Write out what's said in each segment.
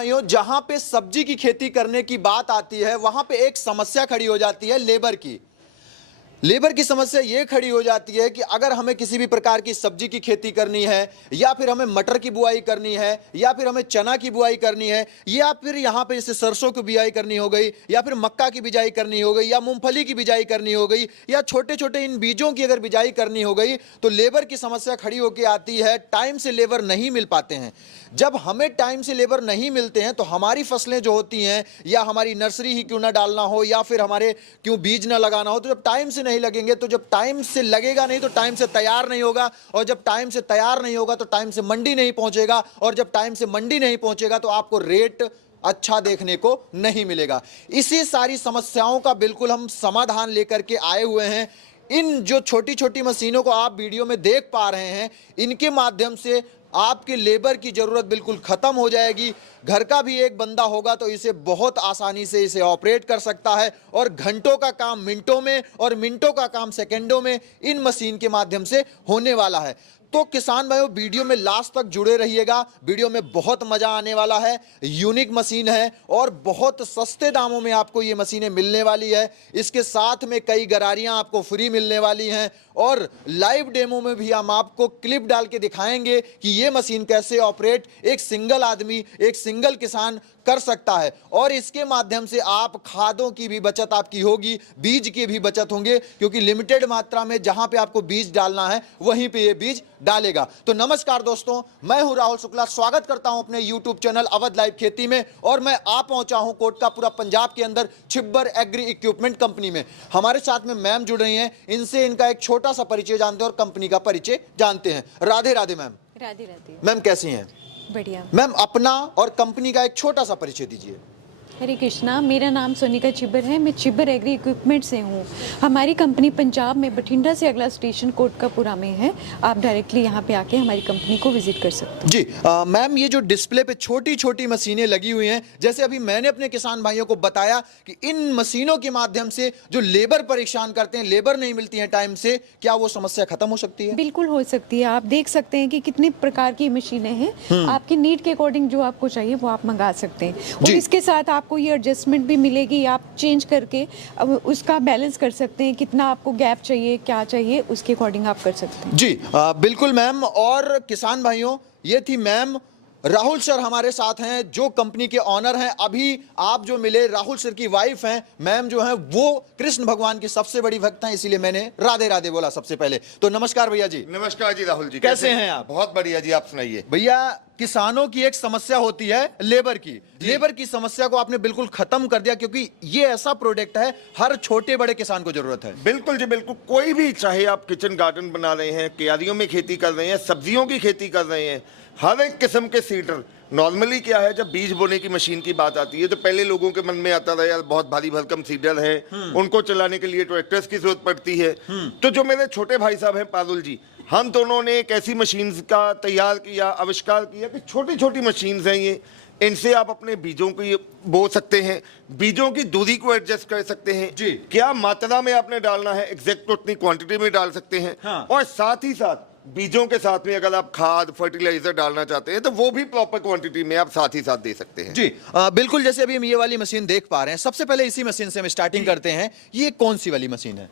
भाइयों, जहां पे सब्जी की खेती करने की बात आती है वहां पे एक समस्या खड़ी हो जाती है लेबर की। लेबर की समस्या ये खड़ी हो जाती है कि अगर हमें किसी भी प्रकार की सब्जी की खेती करनी है, या फिर हमें मटर की बुआई करनी है, या फिर हमें चना की बुआई करनी है, या फिर यहाँ पे जैसे सरसों की बिजाई करनी हो गई, या फिर मक्का की बिजाई करनी हो गई, या मूंगफली की बिजाई करनी हो गई, या छोटे छोटे इन बीजों की अगर बिजाई करनी हो गई, तो लेबर की समस्या खड़ी होकर आती है। टाइम से लेबर नहीं मिल पाते हैं। जब हमें टाइम से लेबर नहीं मिलते हैं तो हमारी फसलें जो होती हैं, या हमारी नर्सरी ही क्यों ना डालना हो, या फिर हमारे क्यों बीज ना लगाना हो, तो जब टाइम से नहीं लगेंगे, तो जब टाइम से लगेगा नहीं तो टाइम से तैयार नहीं होगा, और जब टाइम से तैयार नहीं होगा तो टाइम से मंडी नहीं पहुंचेगा, और जब टाइम से मंडी नहीं पहुंचेगा तो आपको रेट अच्छा देखने को नहीं मिलेगा। इसी सारी समस्याओं का बिल्कुल हम समाधान लेकर के आए हुए हैं। इन जो छोटी छोटी मशीनों को आप वीडियो में देख पा रहे हैं, इनके माध्यम से आपके लेबर की जरूरत बिल्कुल खत्म हो जाएगी। घर का भी एक बंदा होगा तो इसे बहुत आसानी से इसे ऑपरेट कर सकता है, और घंटों का काम मिनटों में और मिनटों का काम सेकंडों में इन मशीन के माध्यम से होने वाला है। तो किसान भाइयों, वीडियो में लास्ट तक जुड़े रहिएगा। वीडियो में बहुत मजा आने वाला है। यूनिक मशीन है और बहुत सस्ते दामों में आपको ये मशीनें मिलने वाली है। इसके साथ में कई गरारियां आपको फ्री मिलने वाली हैं, और लाइव डेमो में भी हम आपको क्लिप डाल के दिखाएंगे कि ये मशीन कैसे ऑपरेट एक सिंगल आदमी, एक सिंगल किसान कर सकता है। और इसके माध्यम से आप खादों की भी बचत आपकी होगी, बीज की भी बचत होंगे, क्योंकि लिमिटेड मात्रा में जहां पे आपको बीज डालना है वहीं पे ये बीज डालेगा। तो नमस्कार दोस्तों, मैं हूं राहुल शुक्ला, स्वागत करता हूं अपने यूट्यूब चैनल अवध लाइव खेती में। और मैं आ पहुंचा हूं कोटकापुरा पंजाब के अंदर छिब्बर एग्री इक्विपमेंट कंपनी में। हमारे साथ में मैम जुड़ रही हैं, इनसे इनका एक छोटा सा परिचय जानते हैं और कंपनी का परिचय जानते हैं। राधे राधे मैम। राधे राधे मैम, कैसी हैं? बढ़िया। मैम, अपना और कंपनी का एक छोटा सा परिचय दीजिए। हरे कृष्णा, मेरा नाम सोनिका छिब्बर है। मैं छिब्बर एग्री इक्विपमेंट से हूँ। हमारी कंपनी पंजाब में बठिंडा से अगला स्टेशन कोटकापुरा में है। आप डायरेक्टली यहाँ पे आके हमारी कंपनी को विजिट कर सकते हैं। जी मैम, ये जो डिस्प्ले पे छोटी छोटी मशीनें लगी हुई हैं, जैसे अभी मैंने अपने किसान भाइयों को बताया कि इन मशीनों के माध्यम से जो लेबर परेशान करते हैं, लेबर नहीं मिलती है टाइम से, क्या वो समस्या खत्म हो सकती है? बिल्कुल हो सकती है। आप देख सकते हैं कि कितने प्रकार की मशीनें हैं। आपकी नीड के अकॉर्डिंग जो आपको चाहिए वो आप मंगा सकते हैं, और इसके साथ आपको ये एडजस्टमेंट भी मिलेगी। आप चेंज करके अब उसका बैलेंस कर सकते हैं, कितना आपको गैप चाहिए, क्या चाहिए, उसके अकॉर्डिंग आप कर सकते हैं। जी बिल्कुल मैम। और किसान भाइयों, ये थी मैम। राहुल सर हमारे साथ हैं, जो कंपनी के ऑनर हैं। अभी आप जो मिले राहुल सर की वाइफ हैं मैम, जो हैं वो कृष्ण भगवान की सबसे बड़ी भक्त हैं, इसीलिए मैंने राधे राधे बोला सबसे पहले। तो नमस्कार भैया जी। नमस्कार जी राहुल जी, कैसे हैं आप? बहुत बढ़िया जी, आप सुनाइए। भैया, किसानों की एक समस्या होती है लेबर की। लेबर की समस्या को आपने बिल्कुल खत्म कर दिया, क्योंकि ये ऐसा प्रोडक्ट है हर छोटे बड़े किसान को जरूरत है। बिल्कुल जी बिल्कुल। कोई भी, चाहे आप किचन गार्डन बना रहे हैं, क्यारियों में खेती कर रहे हैं, सब्जियों की खेती कर रहे हैं, हर एक किस्म के सीडर। नॉर्मली क्या है, जब बीज बोने की मशीन की बात आती है तो पहले लोगों के मन में आता था यार बहुत भारी भरकम सीडर है, उनको चलाने के लिए ट्रैक्टर्स की जरूरत पड़ती है। तो जो मेरे छोटे भाई साहब हैं पारुल जी, हम दोनों ने एक ऐसी मशीन का तैयार किया, आविष्कार किया कि छोटी छोटी मशीन्स हैं ये। इनसे आप अपने बीजों को बो सकते हैं, बीजों की दूरी को एडजस्ट कर सकते हैं जी। क्या मात्रा में आपने डालना है, एग्जैक्ट उतनी क्वांटिटी में डाल सकते हैं। हाँ। और साथ ही साथ बीजों के साथ में अगर आप खाद फर्टिलाइजर डालना चाहते हैं तो वो भी प्रॉपर क्वांटिटी में आप साथ ही साथ दे सकते हैं। जी बिल्कुल। जैसे अभी हम ये वाली मशीन देख पा रहे हैं, सबसे पहले इसी मशीन से हम स्टार्टिंग करते हैं। ये कौन सी वाली मशीन है?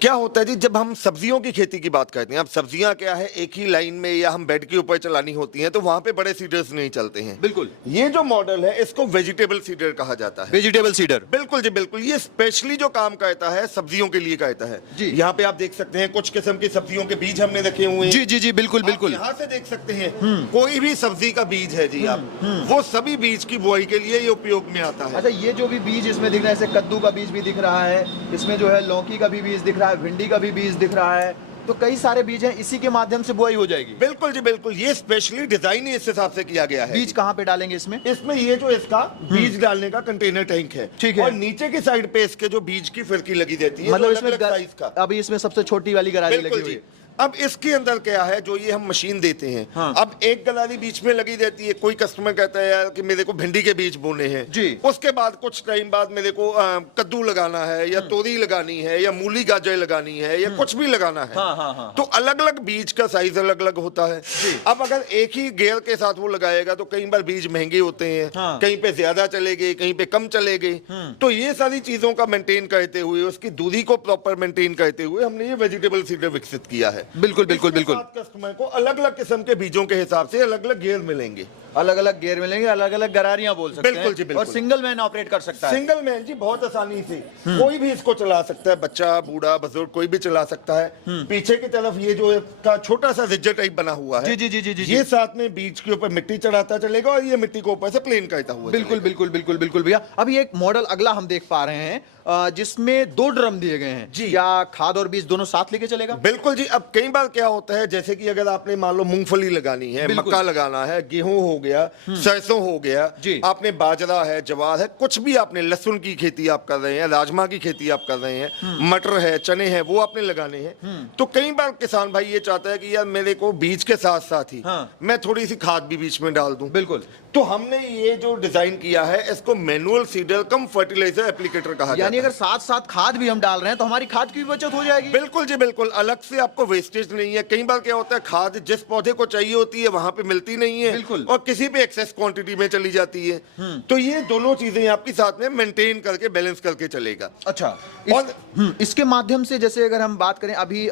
क्या होता है जी, जब हम सब्जियों की खेती की बात करते हैं, अब सब्जियां क्या है, एक ही लाइन में या हम बेड के ऊपर चलानी होती हैं, तो वहां पे बड़े सीडर्स नहीं चलते हैं। बिल्कुल। ये जो मॉडल है इसको वेजिटेबल सीडर कहा जाता है। Vegetable cedar. बिल्कुल जी बिल्कुल। ये स्पेशली जो काम करता है सब्जियों के लिए करता है जी। यहाँ पे आप देख सकते हैं कुछ किस्म की सब्जियों के बीज हमने रखे हुए हैं। जी जी जी बिल्कुल बिल्कुल। यहाँ से देख सकते हैं कोई भी सब्जी का बीज है जी, आप वो सभी बीज की बुआई के लिए ये उपयोग में आता है। अच्छा, ये जो भी बीज इसमें दिख रहा है, जैसे कद्दू का बीज भी दिख रहा है, इसमें जो है लौकी का भी बीज दिख रहा है, भिंडी का भी बीज दिख रहा है, तो कई सारे बीज हैं, इसी के माध्यम से बुआई हो जाएगी। बिल्कुल जी बिल्कुल। ये स्पेशली डिजाइन इस हिसाब से किया गया है। बीज कहाँ पे डालेंगे इसमें? इसमें ये जो इसका बीज डालने का कंटेनर टैंक है, ठीक है। और नीचे की साइड पे इसके जो बीज की फिरकी लगी रहती है, मतलब जो इसमें अलग-अलग साइज का। अभी इसमें सबसे छोटी वाली गरारी लगी बिल्कुल हुई जी। है। अब इसके अंदर क्या है, जो ये हम मशीन देते हैं, हाँ। अब एक गलारी बीच में लगी रहती है। कोई कस्टमर कहता है यार कि मेरे को भिंडी के बीज बोने हैं जी। उसके बाद कुछ टाइम बाद मेरे को कद्दू लगाना है या तोरी लगानी है या मूली गाजर लगानी है या कुछ भी लगाना है। हाँ। तो अलग अलग बीज का साइज अलग अलग होता है। अब अगर एक ही गेयर के साथ वो लगाएगा तो कई बार बीज महंगे होते हैं, हाँ। कहीं पे ज्यादा चलेंगे, कहीं पे कम चलेंगे। तो ये सारी चीजों का मेंटेन करते हुए, उसकी दूरी को प्रॉपर मेंटेन करते हुए हमने ये वेजिटेबल सीडर विकसित किया है। बिल्कुल बिल्कुल बिल्कुल। कस्टमर को अलग अलग किस्म के बीजों के हिसाब से अलग अलग गियर मिलेंगे, अलग अलग गियर मिलेंगे, अलग अलग गरारियां बोल सकते बिल्कुल जी, हैं। बिल्कुल। और सिंगल मैन ऑपरेट कर सकता है। सिंगल मैन जी बहुत आसानी से कोई भी इसको चला सकता है, बच्चा बूढ़ा बुजुर्ग कोई भी चला सकता है। पीछे की तरफ ये जो का छोटा सा रिज्जर टाइप बना हुआ है, जी, जी, जी, जी, जी। ये साथ में बीज के ऊपर मिट्टी चढ़ाता चलेगा और ये मिट्टी को ऊपर से प्लेन करता हुआ बिल्कुल बिल्कुल बिल्कुल बिल्कुल भैया। अभी एक मॉडल अगला हम देख पा रहे हैं जिसमें 2 ड्रम दिए गए हैं जी। क्या खाद और बीज दोनों साथ लेके चलेगा? बिल्कुल जी। अब कई बार क्या होता है, जैसे कि अगर आपने मान लो मूंगफली लगानी है, बिल्कुल। मक्का लगाना है, गेहूं हो गया, सरसों हो गया जी। आपने बाजरा है, ज्वार है, कुछ भी आपने, लहसुन की खेती आप कर रहे हैं, राजमा की खेती आप कर रहे हैं, मटर है, चने हैं, वो आपने लगाने हैं। तो कई बार किसान भाई ये चाहता है कि यार मेरे को बीज के साथ साथ ही हाँ। मैं थोड़ी सी खाद भी बीच में डाल दूं। बिल्कुल। तो हमने ये जो डिजाइन किया है इसको मैनुअल सीडर कम फर्टिलाइजर एप्लीकेटर कहा जाता है। यानी अगर साथ साथ खाद भी हम डाल रहे हैं तो हमारी खाद की भी बचत हो जाएगी। बिल्कुल जी बिल्कुल, अलग से आपको वेस्टेज नहीं है। कई बार क्या होता है, खाद जिस पौधे को चाहिए होती है वहां पे मिलती नहीं है, बिल्कुल। और किसी पे एक्सेस क्वांटिटी में चली जाती है। तो ये दोनों चीजें आपकी साथ में मेंटेन करके बैलेंस करके चलेगा। अच्छा और इसके माध्यम से जैसे अगर हम बात करें अभी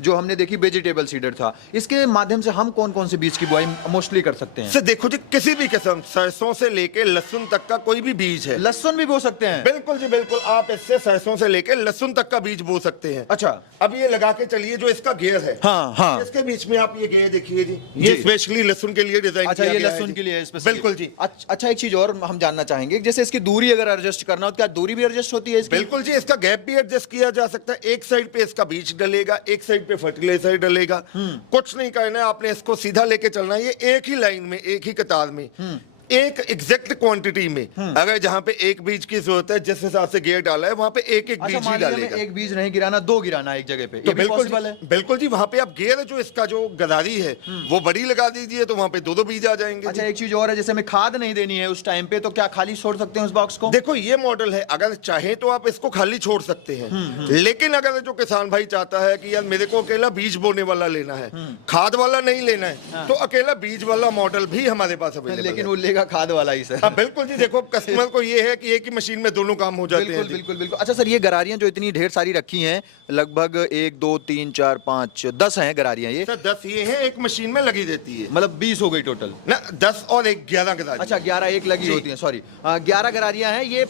जो हमने देखी वेजिटेबल सीडर था, इसके माध्यम से हम कौन कौन से बीज की बुआई मोस्टली कर सकते हैं? से देखो जी, किसी भी किस्म, सरसों से लेके लहसुन तक का कोई भी बीज है। लहसुन भी बो सकते हैं? बिल्कुल जी बिल्कुल, आप इससे सरसों से लेके लहसुन तक का बीज बो सकते हैं। अच्छा। अब ये लगा के चलिए, जो इसका घेर है, हाँ। इसके बीच में आप ये घेर देखिए जी, ये स्पेशली लहसुन के लिए डिजाइन अच्छा, किया ये गया है लहसुन जी। के लिए स्पेशली। बिल्कुल जी। अच्छा, एक चीज और हम जानना चाहेंगे, जैसे इसकी दूरी अगर एडजस्ट करना हो तो क्या दूरी भी एडजस्ट होती है इसकी? बिल्कुल जी, इसका गैप भी एडजस्ट किया जा सकता है। एक साइड पे इसका बीज डलेगा, एक साइड पे फर्टिलाइजर डलेगा। कुछ नहीं करना है आपने, इसको सीधा लेके चलना है। ये एक ही लाइन में, एक ही कतार में, एक एग्जैक्ट क्वांटिटी में, अगर जहां पे एक बीज की जरूरत है, जिस हिसाब से गेयर डाला है वहां पे एक एक अच्छा, बीज ही मान लीजिए डालेगा। हमें एक बीज नहीं गिराना, 2 गिराना एक जगह पे, तो ये भी पॉसिबल है? बिल्कुल जी, वहां पे आप गेयर जो इसका जो गदारी है वो बड़ी लगा दीजिए, तो वहां पे 2-2 बीज आ जाएंगे। अच्छा, एक चीज और है, जैसे हमें खाद नहीं देनी है उस टाइम पे, तो क्या खाली छोड़ सकते हैं उस बॉक्स को? देखो ये मॉडल है, अगर चाहे तो आप इसको खाली छोड़ सकते हैं, लेकिन अगर जो किसान भाई चाहता है कि यार मेरे को अकेला बीज बोने वाला लेना है, खाद वाला नहीं लेना है, तो अकेला बीज वाला मॉडल भी हमारे पास अवेलेबल है। लेकिन वो लेगा खाद वाला ही सर। बिल्कुल जी। देखो कस्टमर को ये है कि एक ही मशीन में दोनों काम हो जाते बिल्कुल हैं। बिल्कुल बिल्कुल। अच्छा सर, ये गरारियां जो इतनी ढेर सारी रखी हैं, लगभग 1 2 3 4 5 10 हैं गरारियां ये, सर 10 ये है, एक मशीन में लगी देती है मतलब 20 हो गई टोटल ना, 10 और 1 11 गदारी। अच्छा, 11 एक लगी होती हैं, सॉरी 11 गरारियां हैं। ये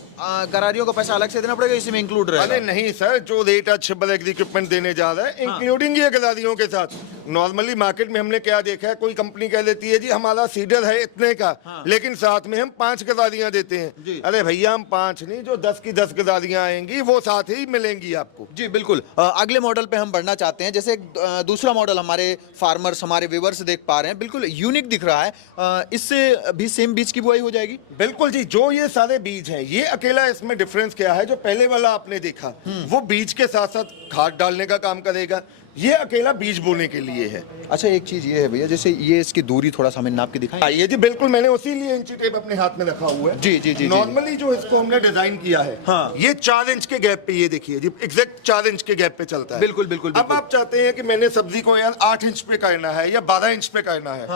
गरारियों का पैसा अलग से देना पड़ेगा, इसी में इंक्लूड अरे रहेगा? नहीं सर, जो रेट अच्छा ब्लैक इक्विपमेंट देने जा रहा है, इंक्लूडिंग ये गदारियों के साथ। नॉर्मली मार्केट में हमने क्या देखा है, कोई कंपनी कह देती है जी हमारा सीडर है इतने का, लेकिन साथ में हम 5 गदारियां देते हैं। अरे भैया, हम 5 नहीं, जो 10 की 10 गदारियां आएंगी वो साथ ही मिलेंगी आपको। जी बिल्कुल। अगले मॉडल पे हम बढ़ना चाहते हैं। जैसे एक दूसरा मॉडल हमारे फार्मर्स, हमारे व्यूअर्स देख पा रहे हैं, बिल्कुल यूनिक दिख रहा है। इससे भी सेम बीज की बुआई हो जाएगी? बिल्कुल जी। जो ये सारे बीज हैं, ये अकेला इसमें डिफरेंस क्या है, जो पहले वाला आपने देखा वो बीज के साथ साथ खाद डालने का काम करेगा, ये अकेला बीज बोने के लिए है। अच्छा, एक चीज ये है भैया, जैसे ये इसकी दूरी थोड़ा सा हमें नाप के दिखाएं? ये जी बिल्कुल, मैंने उसी लिए इंची टेप अपने हाथ में रखा हुआ है। जी जी जी। नॉर्मली जो इसको हमने डिजाइन किया है, हाँ। ये 4 इंच के गैप पे, ये देखिए जी, एग्जैक्ट 4 इंच के गैप पे चलता है। बिल्कुल बिल्कुल। अब आप चाहते हैं कि मैंने सब्जी को यार 8 इंच पे करना है या 12 इंच पे करना है,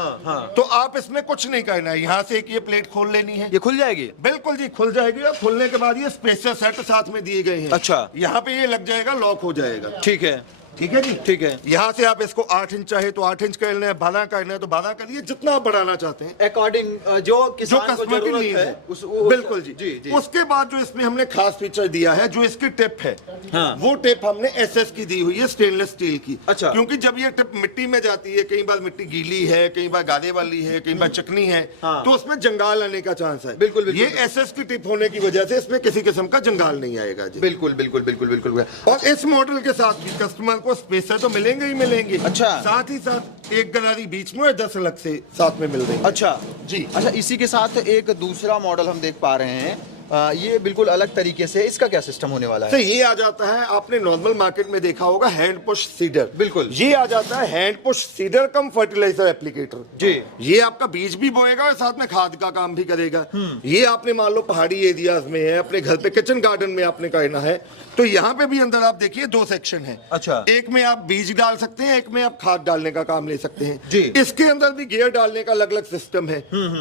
तो आप इसमें कुछ नहीं करना है, यहाँ से एक ये प्लेट खोल लेनी है, ये खुल जाएगी? बिल्कुल जी खुल जाएगी। और खुलने के बाद ये स्पेसर सेट साथ में दिए गए हैं। अच्छा। यहाँ पे ये लग जाएगा, लॉक हो जाएगा। ठीक है। ठीक है जी, ठीक है। यहाँ से आप इसको 8 इंच चाहे तो 8 इंच करना है, 12 करना है तो 12 करिए, जितना आप बढ़ाना चाहते हैं अकॉर्डिंग जो जो किसान को कस्टमर की जरूरत नीड है है। बिल्कुल जी। जी। उसके बाद जो इसमें हमने खास फीचर दिया है, जो इसकी टिप है, हाँ। वो टिप हमने एसएस की दी हुई है, स्टेनलेस स्टील की। अच्छा। क्योंकि जब ये टिप मिट्टी में जाती है, कई बार मिट्टी गीली है, कई बार गादे वाली है, कई बार चिकनी है, हाँ। तो उसमें जंगाल आने का चांस है। बिल्कुल, बिल्कुल, ये एसएस की टिप होने की वजह से इसमें किसी किस्म का जंगाल नहीं आएगा जी। बिल्कुल बिल्कुल बिल्कुल बिल्कुल। और इस मॉडल के साथ भी कस्टमर को स्पेसर तो मिलेंगे ही मिलेंगे। अच्छा। साथ ही साथ एक गरारी बीच में और 10 अलग से साथ में मिल रही है। अच्छा जी। अच्छा, इसी के साथ एक दूसरा मॉडल हम देख पा रहे हैं ये बिल्कुल अलग तरीके से, इसका क्या सिस्टम होने वाला तो है? ये आ जाता है, आपने नॉर्मल मार्केट में देखा होगा हैंड पुश सीडर, बिल्कुल। ये आ जाता है हैंड पुश सीडर कम फर्टिलाइजर एप्लीकेटर जी। ये आपका बीज भी बोएगा और साथ में खाद का काम भी करेगा। ये आपने मान लो पहाड़ी एरियाज में है, अपने घर पे किचन गार्डन में आपने करना है, तो यहाँ पे भी अंदर आप देखिए 2 सेक्शन है। अच्छा। एक में आप बीज डाल सकते हैं, एक में आप खाद डालने का काम ले सकते हैं। जी। इसके अंदर भी गियर डालने का अलग अलग सिस्टम है।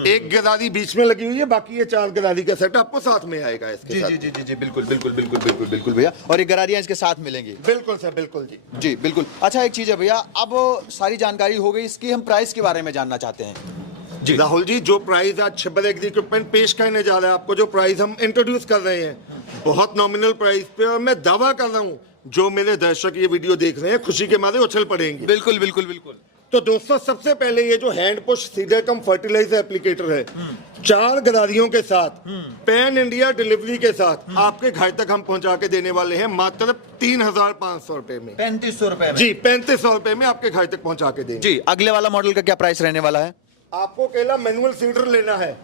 एक गरारी बीच में लगी हुई है, बाकी ये 4 गरारी का सेट आपको साथ में आएगा इसके जी साथ। जी जी जी जी बिल्कुल बिल्कुल बिल्कुल बिल्कुल बिल्कुल भैया, और ये गरारियां इसके साथ मिलेंगी? बिल्कुल सर, बिल्कुल जी। जी बिल्कुल। अच्छा, एक चीज है भैया, अब सारी जानकारी हो गई, इसकी हम प्राइस के बारे में जानना चाहते हैं। जी। राहुल जी, जो प्राइस आज छिब्बर एग्री इक्विपमेंट पेश करने जा रहा है आपको, जो प्राइस हम इंट्रोड्यूस कर रहे हैं, बहुत नॉमिनल प्राइस पे, और मैं दावा कर रहा हूँ जो मेरे दर्शक ये वीडियो देख रहे हैं खुशी के मारे उछल पड़ेंगे। बिल्कुल बिल्कुल बिल्कुल। तो दोस्तों, सबसे पहले ये जो हैंड पुश सीडर कम फर्टिलाइजर एप्लीकेटर है, 4 गरारियों के साथ, पैन इंडिया डिलीवरी के साथ आपके घर तक हम पहुंचा के देने वाले हैं मात्र 3,500 रुपए में। 3500 रुपए में? जी, 3500 रुपए में आपके घर तक पहुंचा के देंगे। जी। अगले वाला मॉडल का क्या प्राइस रहने वाला है? आपको केवल मैनुअल सीडर लेना है,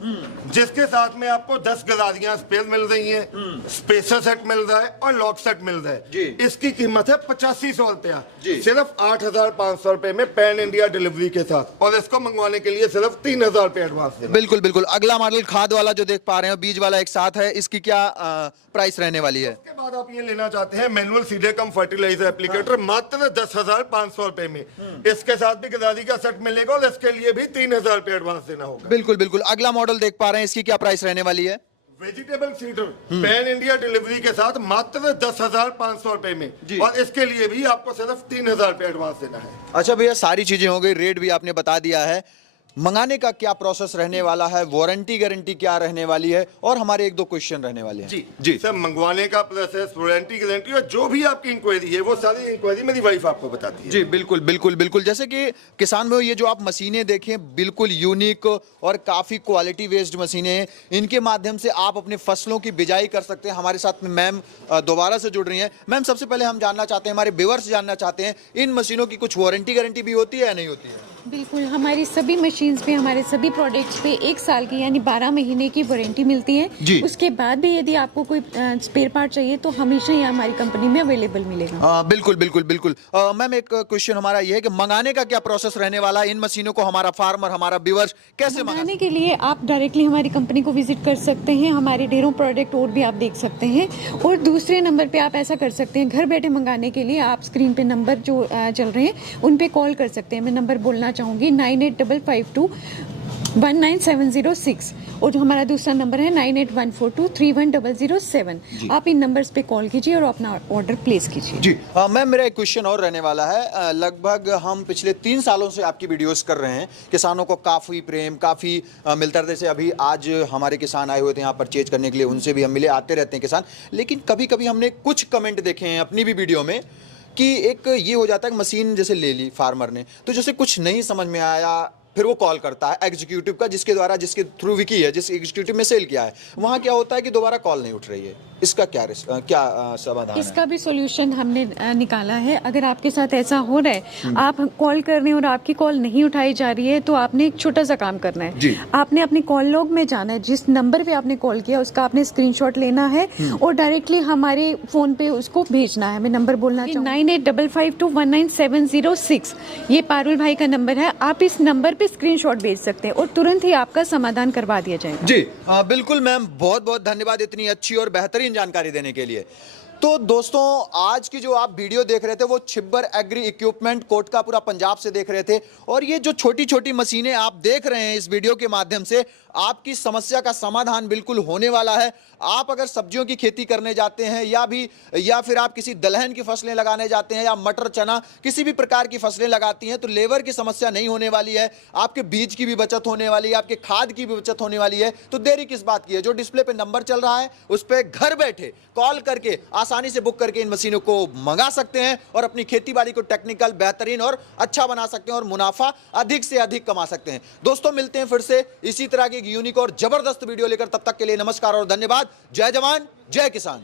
जिसके साथ में आपको 10 गरारियां स्पेयर मिल रही हैं, स्पेसर सेट मिल रहा है और लॉक सेट मिल रहा है। जी। इसकी कीमत है 8500 रुपया, जी। सिर्फ 8,500 रुपए में पैन इंडिया डिलीवरी के साथ, और इसको मंगवाने के लिए सिर्फ 3,000 रुपए एडवांस देना। बिल्कुल बिल्कुल। अगला मॉडल खाद वाला जो देख पा रहे हैं, बीज वाला एक साथ है, इसकी क्या प्राइस रहने वाली है? उसके बाद आप ये लेना चाहते हैं मैनुअल सीडर कम फर्टिलाइजर एप्लीकेटर, मात्र 10,500 रुपए में। इसके साथ भी गरारी का सेट मिलेगा और इसके लिए भी 3,000 रुपए एडवांस देना होगा। बिल्कुल बिल्कुल। अगला मॉडल देख पा रहे हैं, इसकी क्या प्राइस रहने वाली है? Vegetable cedar pan India delivery के साथ मात्र 10,500 रुपए में, और इसके लिए भी आपको सिर्फ 3,000 रुपए एडवांस देना है। अच्छा भैया, सारी चीजें हो गई, रेट भी आपने बता दिया है, मंगाने का क्या प्रोसेस रहने वाला है, वारंटी गारंटी क्या रहने वाली है, और हमारे 1-2 क्वेश्चन रहने वाले हैं। जी जी सर, मंगवाने का प्रोसेस, वारंटी गारंटी, और जो भी आपकी इंक्वायरी है वो सारी इंक्वायरी मेरी वाइफ आपको बताती है। जी बिल्कुल बिल्कुल बिल्कुल। जैसे कि किसान भाई, ये जो आप मशीनें देखें, बिल्कुल यूनिक और काफ़ी क्वालिटी बेस्ड मशीनें हैं, इनके माध्यम से आप अपने फसलों की बिजाई कर सकते हैं। हमारे साथ में मैम दोबारा से जुड़ रही हैं। मैम, सबसे पहले हम जानना चाहते हैं, हमारे व्यूअर्स जानना चाहते हैं, इन मशीनों की कुछ वारंटी गारंटी भी होती है या नहीं होती है? बिल्कुल, हमारी सभी मशीन्स पे, हमारे सभी प्रोडक्ट्स पे 1 साल की यानी 12 महीने की वारंटी मिलती है। जी। उसके बाद भी यदि आपको कोई स्पेयर पार्ट चाहिए तो हमेशा ही हमारी कंपनी में अवेलेबल मिलेगा। बिल्कुल बिल्कुल बिल्कुल। मैम, एक क्वेश्चन हमारा ये है कि मंगाने का क्या प्रोसेस रहने वाला है? इन मशीनों को हमारा फार्मर, हमारा व्यूअर्स कैसे मंगाने के लिए आप डायरेक्टली हमारी कंपनी को विजिट कर सकते हैं, हमारे ढेरों प्रोडक्ट और भी आप देख सकते हैं। और दूसरे नंबर पे आप ऐसा कर सकते हैं, घर बैठे मंगाने के लिए आप स्क्रीन पे नंबर जो चल रहे हैं उन पे कॉल कर सकते हैं। मैं नंबर बोलना चाहूँगी 9855219706, और जो हमारा दूसरा नंबर है 9814231007। आप इन नंबर्स पे कॉल कीजिए और अपना ऑर्डर प्लेस कीजिए। जी। मैम, मेरा एक क्वेश्चन और रहने वाला है। लगभग हम पिछले 3 सालों से आपकी वीडियोस कर रहे हैं, किसानों को काफ़ी प्रेम, काफ़ी मिलता रहता है। जैसे अभी आज हमारे किसान आए हुए थे यहाँ परचेज करने के लिए, उनसे भी हम मिले, आते रहते हैं किसान। लेकिन कभी कभी हमने कुछ कमेंट देखे हैं अपनी भी वीडियो में कि एक ये हो जाता है कि मशीन जैसे ले ली फार्मर ने, तो जैसे कुछ नहीं समझ में आया, फिर वो कॉल करता है एग्जीक्यूटिव का, जिसके थ्रू विकी है, जिस एग्जीक्यूटिव में सेल किया है, वहाँ क्या होता है कि दोबारा कॉल नहीं उठ रही है। इसका क्या समाधान है? इसका भी सॉल्यूशन हमने निकाला है। अगर आपके साथ ऐसा हो रहा है, आप कॉल कर रहे हैं और आपकी कॉल नहीं उठाई जा रही है, तो आपने एक छोटा सा काम करना है। जी। आपने अपने कॉल लॉग में जाना है, जिस नंबर पे आपने कॉल किया उसका आपने स्क्रीनशॉट लेना है और डायरेक्टली हमारे फोन पे उसको भेजना है। मैं नंबर बोलना चाहूँगी 9855219706। ये पारुल भाई का नंबर है। आप इस नंबर पे स्क्रीनशॉट भेज सकते हैं और तुरंत ही आपका समाधान करवा दिया जाएगा। जी बिल्कुल मैम, बहुत बहुत धन्यवाद इतनी अच्छी और बेहतरीन जानकारी देने के लिए। तो दोस्तों, आज की जो आप वीडियो देख रहे थे वो छिब्बर एग्री इक्विपमेंट कोटकापुरा पंजाब से देख रहे थे, और ये जो छोटी छोटी मशीनें आप देख रहे हैं इस वीडियो के माध्यम से, आपकी समस्या का समाधान बिल्कुल होने वाला है। आप अगर सब्जियों की खेती करने जाते हैं या फिर आप किसी दलहन की फसलें लगाने जाते हैं या मटर चना किसी भी प्रकार की फसलें लगाती हैं, तो लेबर की समस्या नहीं होने वाली है, आपके बीज की भी बचत होने वाली है, आपके खाद की भी बचत होने वाली है। तो देरी किस बात की है? जो डिस्प्ले पे नंबर चल रहा है उस पर घर बैठे कॉल करके आसानी से बुक करके इन मशीनों को मंगा सकते हैं और अपनी खेती बाड़ी को टेक्निकल, बेहतरीन और अच्छा बना सकते हैं और मुनाफा अधिक से अधिक कमा सकते हैं। दोस्तों, मिलते हैं फिर से इसी तरह की यूनिक और जबरदस्त वीडियो लेकर। तब तक के लिए नमस्कार और धन्यवाद। जय जवान, जय किसान।